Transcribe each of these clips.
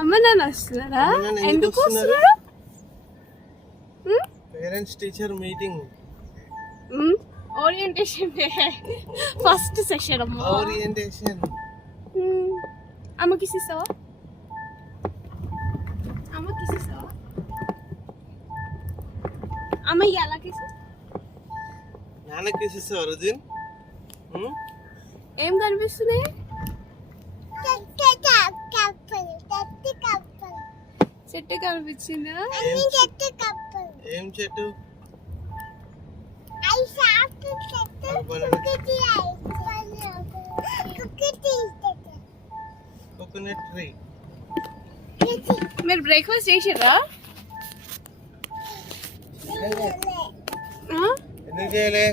అమ్మ నాన్న వస్తున్నారా? ఎందుకు వస్తున్నారు? Parents teacher meeting, orientation first session. అమ్మ ఓరియంటేషన్. అమ్మకి ఇస్తావా? అమ్మకి ఇస్తావా? అమ్మ ఎలా కిస్? నాన్నకి ఇస్తావా రుజిన్? ఏం కనిపిస్తున్నాయి? చెట్టు కనిపించిందా? ఏం చెట్టు? Coconut tree. మీరు బ్రేక్ఫాస్ట్ చేసారా? ఎందుకు చేయలే?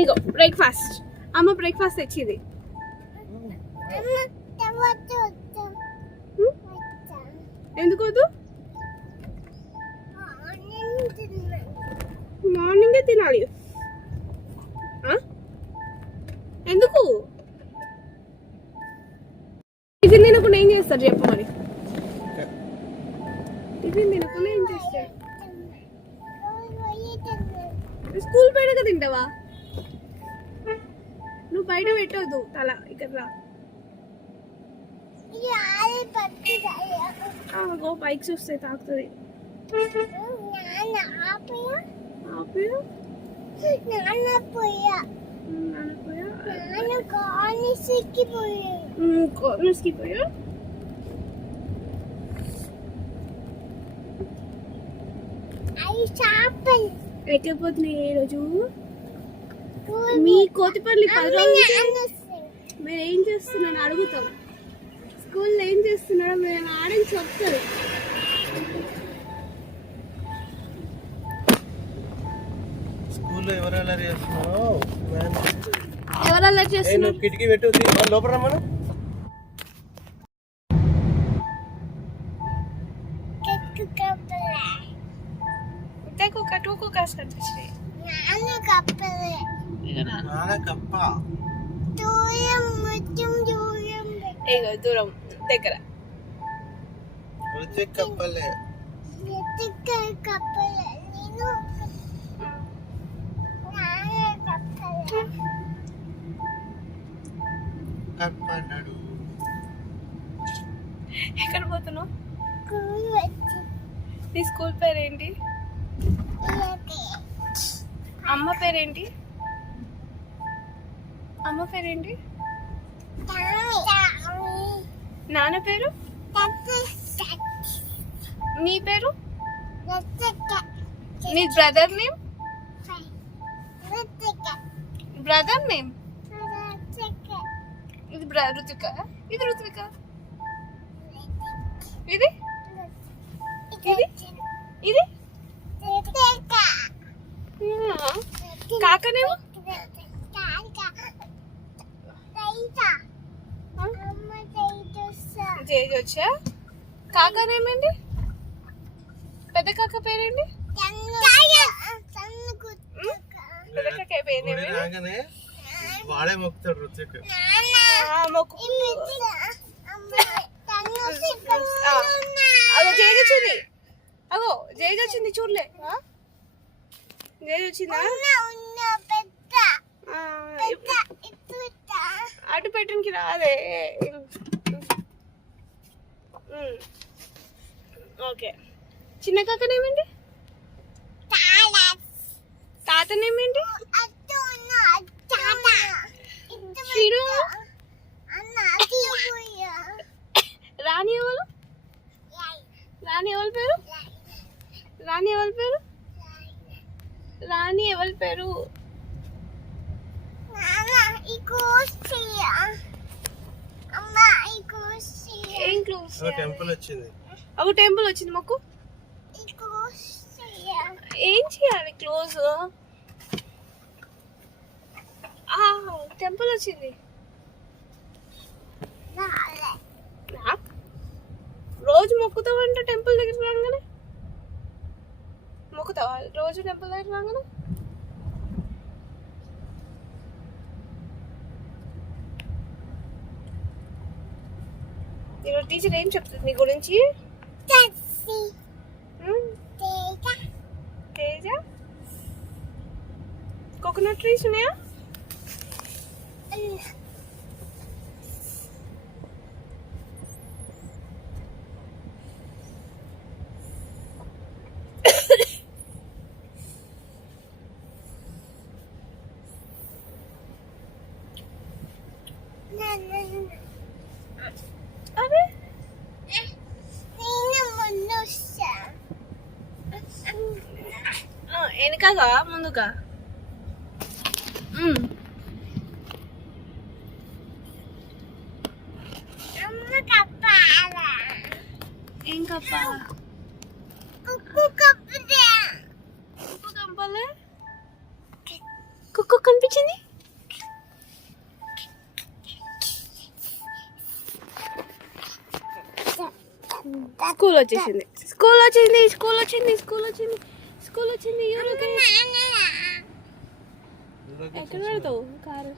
ఇగో బ్రేక్ఫాస్ట్. అమ్మ బ్రేక్ఫాస్ట్ తెచ్చింది. ఎందుకు వద్దు? మార్నింగే తినాలి. ఎందుకు? టిఫిన్ తినకుండా ఏం చేస్తారు చెప్పు మరి? టిఫిన్ తినకుండా ఏం చేస్తారు? స్కూల్ బయటగా తింటావా? నువ్వు బయట పెట్టవద్దు తల ఇక్కడ రా. గో బైక్స్ వస్తాయి, తాకుతుంది. ఎక్కకపోతున్నాయి ఈ రోజు మీ కోతిపల్లి 10 రోజులు. మీరు ఏం చేస్తున్నారని అడుగుతాం. స్కూల్లో ఏం చేస్తున్నారో మేము ఆడని చెప్తారు. స్కూల్లో ఎవరు అల్లరి చేస్తున్నారో ఎవరు అల్లరి చేస్తున్నారు? కిటికీ పెట్టు, లోపల రమ్మను. టూ కుక్కర్స్ కనిపించినాయి. దూరం దగ్గర కప్పలే. ఎక్కడ పోతున్నావు? నీ స్కూల్ పేరేంటి? అమ్మ పేరేంటి? అమ్మ పేరేంటి? నాన్న పేరు? నీ పేరు? నీ బ్రదర్ నేమ్? Brother name? ఇది రుతిక. ఇది రుతిక. ఇది ఇది ఇది కాకనేమో జేజొచ్చా. కాకనేమేంటి? పెద్ద కాక పేరేంటి? పెద్ద కాక పేరేంటి? వాడే మొక్కుతాడు రుచిక. అగో జేజొచ్చింది. అగో జేజొచ్చింది చూడలే? జేజొచ్చిందా? అటు పెట్టడానికి రాదే. ఓకే. చిన్న కాకనేమేంటి? తాతనేమేంటి? శ్రీను. రాణి ఎవరు? రాణి ఎవరి పేరు? రాణి ఎవరి పేరు? రాణి ఎవరి పేరు? ఏం క్లోజ్? టెంపుల్ వచ్చింది. ఒక టెంపుల్ వచ్చింది. మొక్కు. ఏం చేయాలి? క్లోజ్. టెంపుల్ వచ్చింది. రోజు మొక్కుతావంట టెంపుల్ దగ్గర రాగానే? మొక్కుతావా రోజు టెంపుల్ దగ్గర రాగానే? ఈరోజు టీచర్ ఏం చెప్తుంది నీ గురించి? తేజ కోకోనట్ ట్రీస్ ఉన్నాయా? అదే వెనకగా ముందుగా ఏం కప్ప? ఉప్పు కంపలే కుక్క కనిపించింది. స్కూల్ వచ్చేసింది. ఎవరు ఎక్కడ పెడతావు కారు?